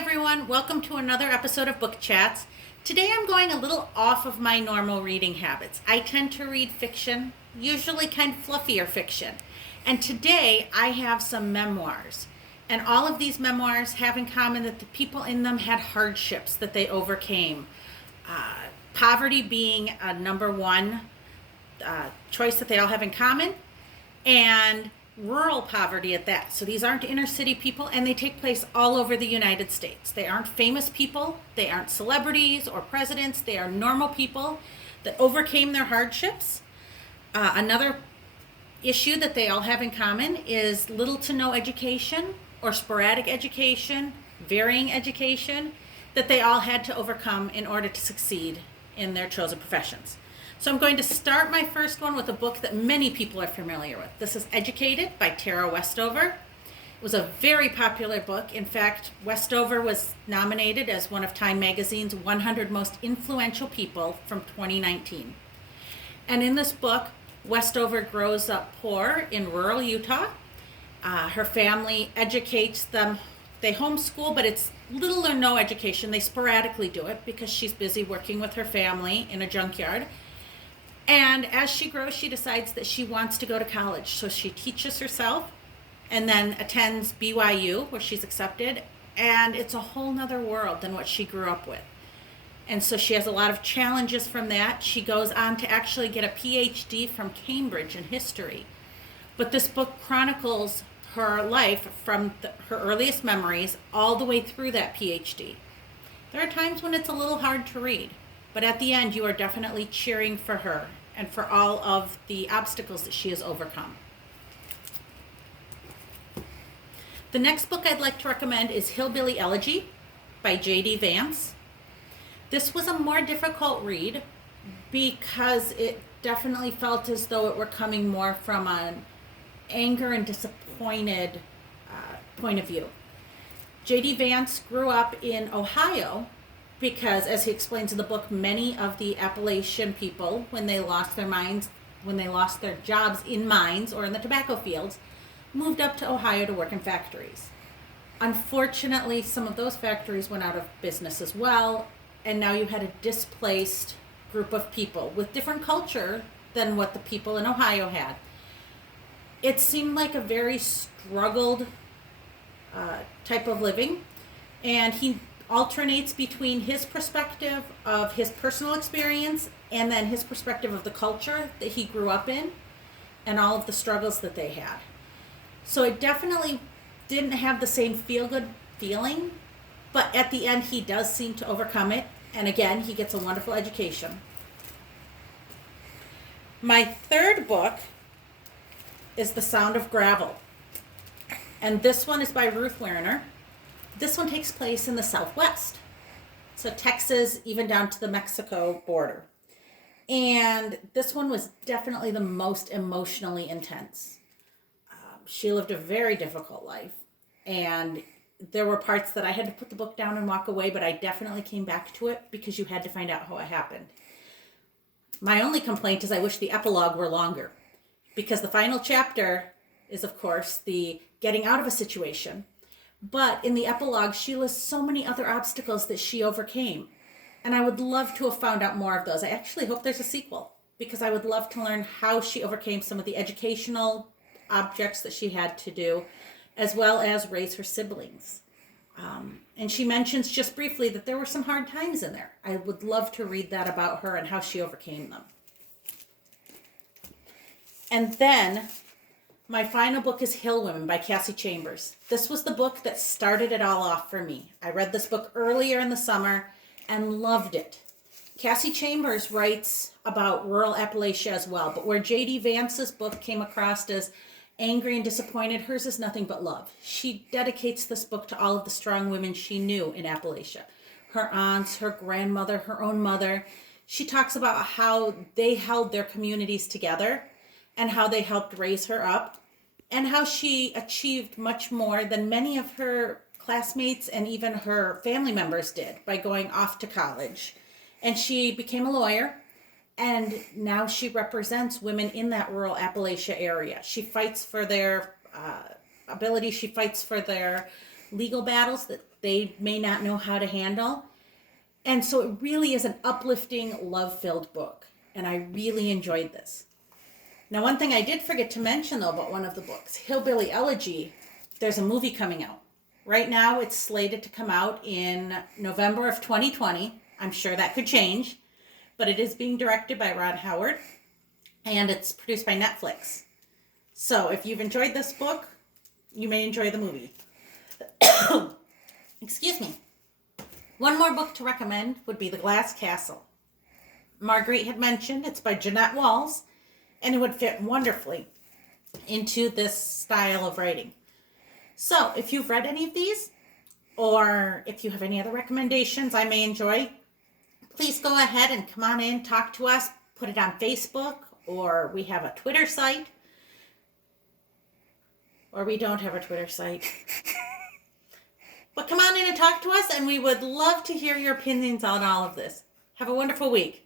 everyone, welcome to another episode of Book Chats. Today I'm going a little off of my normal reading habits. I tend to read fiction, usually kind of fluffier fiction. And today I have some memoirs. And all of these memoirs have in common that the people in them had hardships that they overcame. Poverty being a number one choice that they all have in common, and rural poverty at that. So these aren't inner city people, and they take place all over the United States. They aren't famous people, they aren't celebrities or presidents, they are normal people that overcame their hardships. Another issue that they all have in common is little to no education or sporadic education, varying education, that they all had to overcome in order to succeed in their chosen professions. So I'm going to start my first one with a book that many people are familiar with. This is Educated by Tara Westover. It was a very popular book. In fact, Westover was nominated as one of Time Magazine's 100 most influential people from 2019. And in this book, Westover grows up poor in rural Utah. Her family educates them. They homeschool, but it's little or no education. They sporadically do it because she's busy working with her family in a junkyard. And as she grows, she decides that she wants to go to college. So she teaches herself and then attends BYU, where she's accepted. And it's a whole nother world than what she grew up with. And so she has a lot of challenges from that. She goes on to actually get a PhD from Cambridge in history. But this book chronicles her life from her earliest memories all the way through that PhD. There are times when it's a little hard to read, but at the end you are definitely cheering for her and for all of the obstacles that she has overcome. The next book I'd like to recommend is Hillbilly Elegy by J.D. Vance. This was a more difficult read because it definitely felt as though it were coming more from an anger and disappointed point of view. J.D. Vance grew up in Ohio because, as he explains in the book, many of the Appalachian people, when they lost their jobs in mines or in the tobacco fields, moved up to Ohio to work in factories. Unfortunately, some of those factories went out of business as well, and now you had a displaced group of people with different culture than what the people in Ohio had. It seemed like a very struggled type of living, and he alternates between his perspective of his personal experience and then his perspective of the culture that he grew up in and all of the struggles that they had. So it definitely didn't have the same feel-good feeling, but at the end he does seem to overcome it, and again he gets a wonderful education. My third book is The Sound of Gravel, and this one is by Ruth Wariner. This one takes place in the Southwest, so Texas, even down to the Mexico border. And this one was definitely the most emotionally intense. She lived a very difficult life, and there were parts that I had to put the book down and walk away, but I definitely came back to it because you had to find out how it happened. My only complaint is I wish the epilogue were longer, because the final chapter is, of course, the getting out of a situation. But in the epilogue, she lists so many other obstacles that she overcame. And I would love to have found out more of those. I actually hope there's a sequel, because I would love to learn how she overcame some of the educational objects that she had to do, as well as raise her siblings. And she mentions just briefly that there were some hard times in there. I would love to read that about her and how she overcame them. And then my final book is Hill Women by Cassie Chambers. This was the book that started it all off for me. I read this book earlier in the summer and loved it. Cassie Chambers writes about rural Appalachia as well, but where J.D. Vance's book came across as angry and disappointed, hers is nothing but love. She dedicates this book to all of the strong women she knew in Appalachia. Her aunts, her grandmother, her own mother. She talks about how they held their communities together and how they helped raise her up, and how she achieved much more than many of her classmates and even her family members did by going off to college. And she became a lawyer, and now she represents women in that rural Appalachia area. She fights for their ability, she fights for their legal battles that they may not know how to handle. And so it really is an uplifting, love-filled book. And I really enjoyed this. Now, one thing I did forget to mention, though, about one of the books, Hillbilly Elegy, there's a movie coming out. Right now, it's slated to come out in November of 2020. I'm sure that could change. But it is being directed by Ron Howard. And it's produced by Netflix. So if you've enjoyed this book, you may enjoy the movie. Excuse me. One more book to recommend would be The Glass Castle. Marguerite had mentioned it's by Jeanette Walls, and it would fit wonderfully into this style of writing. So if you've read any of these, or if you have any other recommendations I may enjoy, please go ahead and come on in, talk to us, put it on Facebook, or we have a Twitter site. Or we don't have a Twitter site. But come on in and talk to us, and we would love to hear your opinions on all of this. Have a wonderful week.